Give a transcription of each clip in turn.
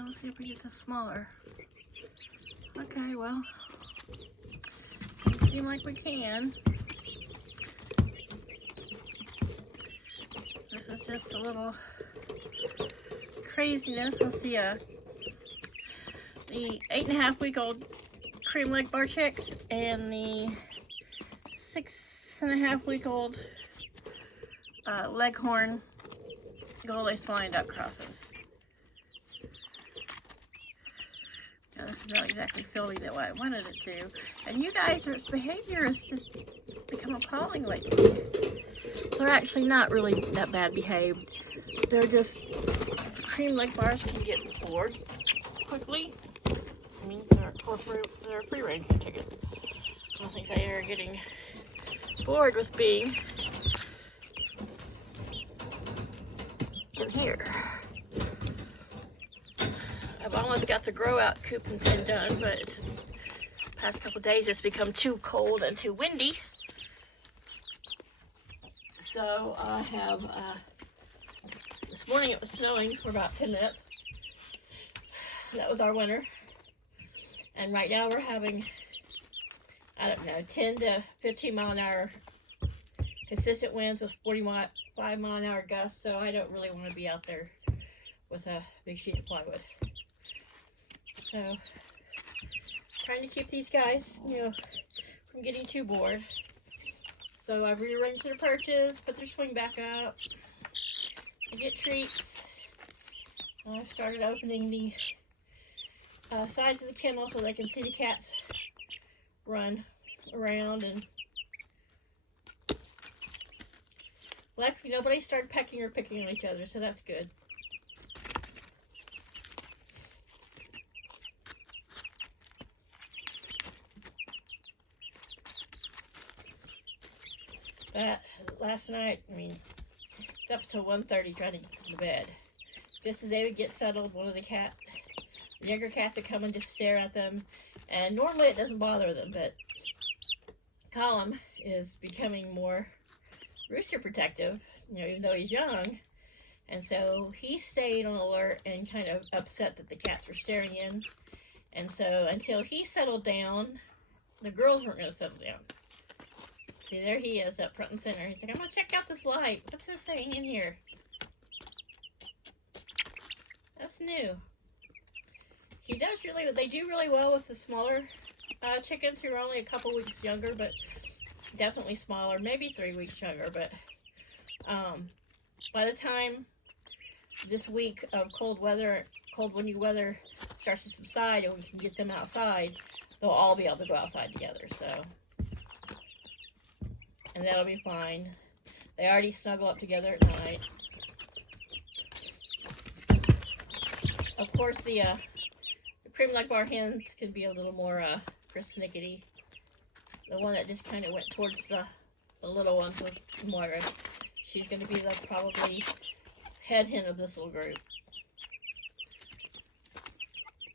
Now let's see if we get this smaller. Okay, well, doesn't seem like we can. This is just a little craziness. Let's see, the 8.5-week-old cream leg bar chicks and the 6.5-week-old leghorn gold lace flying duck crosses. Now, this is not exactly filming the way I wanted it to. And you guys, their behavior has just become appalling lately. They're actually not really that bad behaved. They're just, cream leg bars can get bored quickly. I mean, they're a free-range chicken. I don't think they are getting bored with being in here. I've almost got the grow out coop and thing done, but it's the past couple days it's become too cold and too windy. So I have, this morning it was snowing for about 10 minutes. That was our winter. And right now we're having, I don't know, 10 to 15 mile an hour consistent winds with 45 mile an hour gusts. So I don't really want to be out there with a big sheet of plywood. So trying to keep these guys, from getting too bored. So I've rearranged their perches, put their swing back up. They get treats. I've started opening the sides of the kennel so they can see the cats run around. And luckily nobody started pecking or picking on each other, so that's good. But last night, it's up till 1:30 trying to get to the bed. Just as they would get settled, one of the younger cats would come and just stare at them. And normally it doesn't bother them, but Colin is becoming more rooster protective, even though he's young. And so he stayed on alert and kind of upset that the cats were staring in. And so until he settled down, the girls weren't going to settle down. See, there he is up front and center. He's like, I'm going to check out this light. What's this thing in here? That's new. They do really well with the smaller chickens who are only a couple weeks younger, but definitely smaller, maybe 3 weeks younger. But by the time this week of cold windy weather starts to subside and we can get them outside, they'll all be able to go outside together. So, and that'll be fine. They already snuggle up together at night. Of course, the cream leg bar hens can be a little more persnickety. The one that just kind of went towards the little ones was Moira. She's going to be the probably head hen of this little group.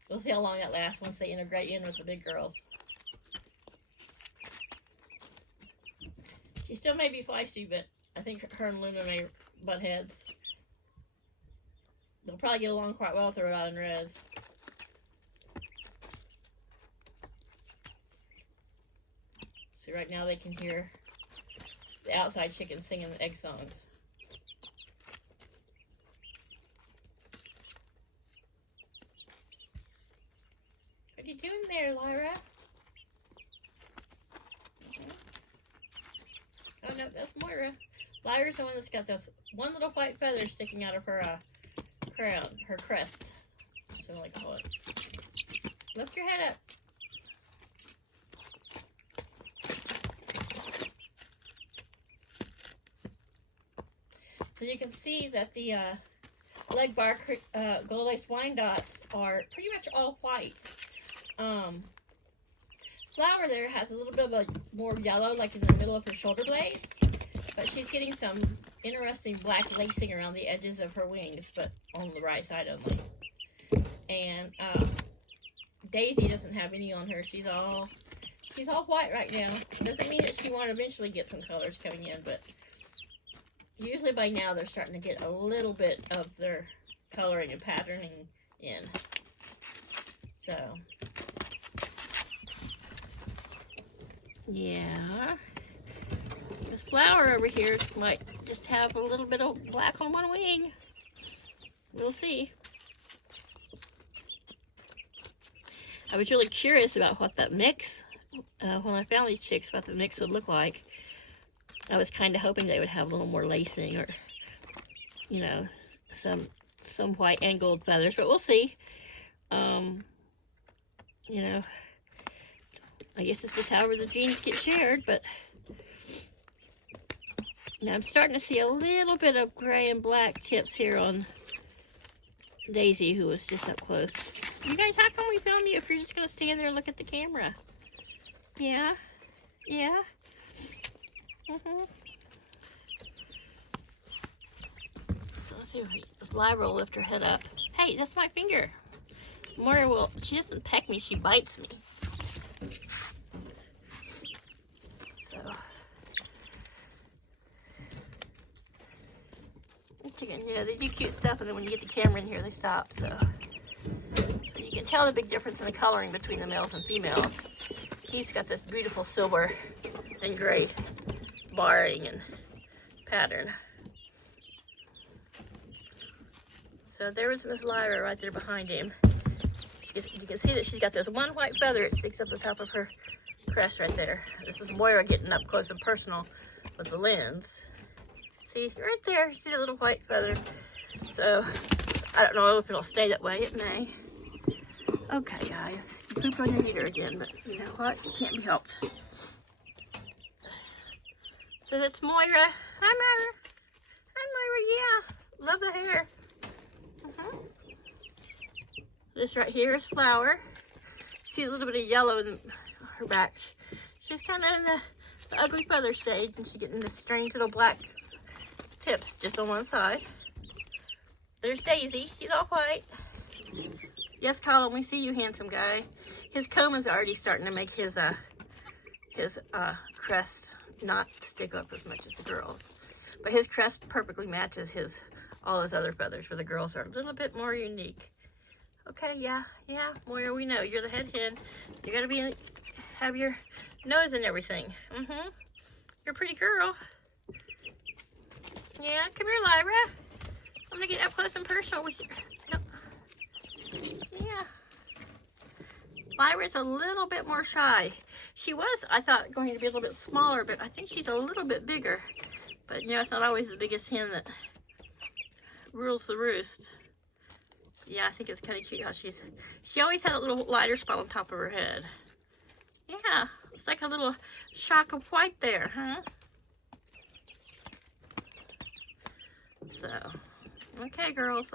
We'll see how long that lasts once they integrate in with the big girls. She still may be feisty, but I think her and Luna may butt heads. They'll probably get along quite well with her out in reds. See, right now they can hear the outside chickens singing the egg songs. What are you doing there, Lyra? Oh no, that's Moira. Lyra's the one that's got this one little white feather sticking out of her crown, her crest. So I call it. Lift your head up. So you can see that the leg bar gold lace wine dots are pretty much all white. Flower there has a little bit of a more yellow, like in the middle of her shoulder blades, but she's getting some interesting black lacing around the edges of her wings, but on the right side only. And Daisy doesn't have any on her. She's all white right now. Doesn't mean that she won't eventually get some colors coming in, but usually by now they're starting to get a little bit of their coloring and patterning in. So, yeah. This flower over here might just have a little bit of black on one wing. We'll see. I was really curious about what that mix, when I found these chicks, what the mix would look like. I was kind of hoping they would have a little more lacing or, you know, some white and gold feathers, but we'll see. You know, I guess it's just however the genes get shared, but now I'm starting to see a little bit of gray and black tips here on Daisy, who was just up close. You guys, how come we film you if you're just going to stand there and look at the camera? Yeah? Yeah? So let's see if Lyra will lift her head up. Hey, that's my finger. Moira will, she doesn't peck me, she bites me. So, chicken, you know, they do cute stuff, and then when you get the camera in here, they stop. So you can tell the big difference in the coloring between the males and females. He's got this beautiful silver and gray barring and pattern. So there was Miss Lyra right there behind him. You can see that she's got this one white feather that sticks up the top of her crest right there. This is Moira getting up close and personal with the lens. See, right there, see the little white feather. So, I don't know if it'll stay that way, it may. Okay, guys, you pooped on your heater again, but you know what? It can't be helped. So that's Moira. Hi, Moira. Hi, Moira, yeah. Love the hair. This right here is Flower. See a little bit of yellow in her back. She's kind of in the ugly feather stage, and she's getting this strange little black tips just on one side. There's Daisy. She's all white. Yes, Colin, we see you, handsome guy. His comb is already starting to make his crest not stick up as much as the girls. But his crest perfectly matches all his other feathers, where the girls are a little bit more unique. Okay, yeah, Moira, we know. You're the head hen. You gotta have your nose and everything. You're a pretty girl. Yeah, come here, Lyra. I'm gonna get up close and personal with you. No. Yeah. Lyra's a little bit more shy. She was, I thought, going to be a little bit smaller, but I think she's a little bit bigger. But, you know, it's not always the biggest hen that rules the roost. Yeah, I think it's kind of cute how she always had a little lighter spot on top of her head. Yeah, it's like a little shock of white there, huh? So, okay, girls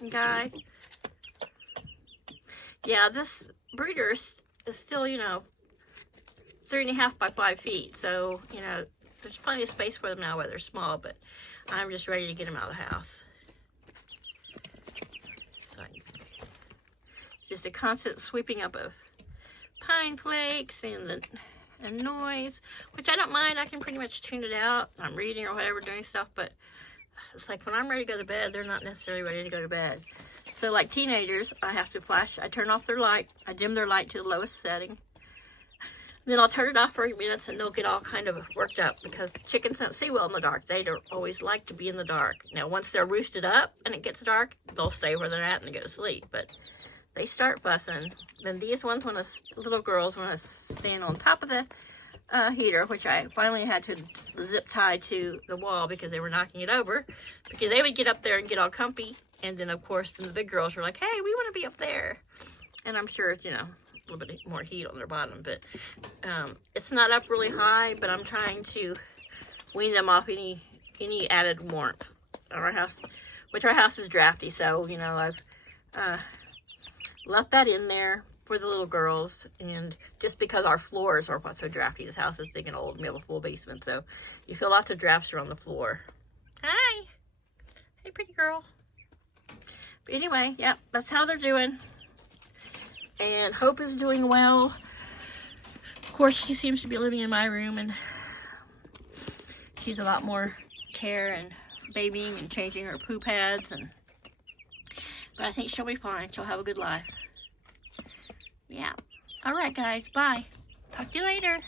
and guy. Yeah, this breeder is still, you know, 3.5 by 5 feet. So, you know, there's plenty of space for them now where they're small, but I'm just ready to get them out of the house. It's just a constant sweeping up of pine flakes and noise, which I don't mind. I can pretty much tune it out. I'm reading or whatever, doing stuff, but it's like when I'm ready to go to bed, they're not necessarily ready to go to bed. So like teenagers, I have to I turn off their light, I dim their light to the lowest setting. Then I'll turn it off for 8 minutes and they'll get all kind of worked up because chickens don't see well in the dark. They don't always like to be in the dark. Now, once they're roosted up and it gets dark, they'll stay where they're at and they go to sleep. But they start fussing. Then these ones, little girls want to stand on top of the heater, which I finally had to zip tie to the wall because they were knocking it over. Because they would get up there and get all comfy. And then, of course, the big girls were like, hey, we want to be up there. And I'm sure, you know, a little bit more heat on their bottom, but it's not up really high, but I'm trying to wean them off any added warmth on our house, which our house is drafty, so, you know, I've left that in there for the little girls, and just because our floors are what's so drafty. This house is big and old, and we have a full basement, so you feel lots of drafts around the floor. Hi! Hey, pretty girl. But anyway, yeah, that's how they're doing. And Hope is doing well. Of course, she seems to be living in my room, and she's a lot more care and babying and changing her poo pads. But I think she'll be fine. She'll have a good life. Yeah. All right, guys. Bye. Talk to you later.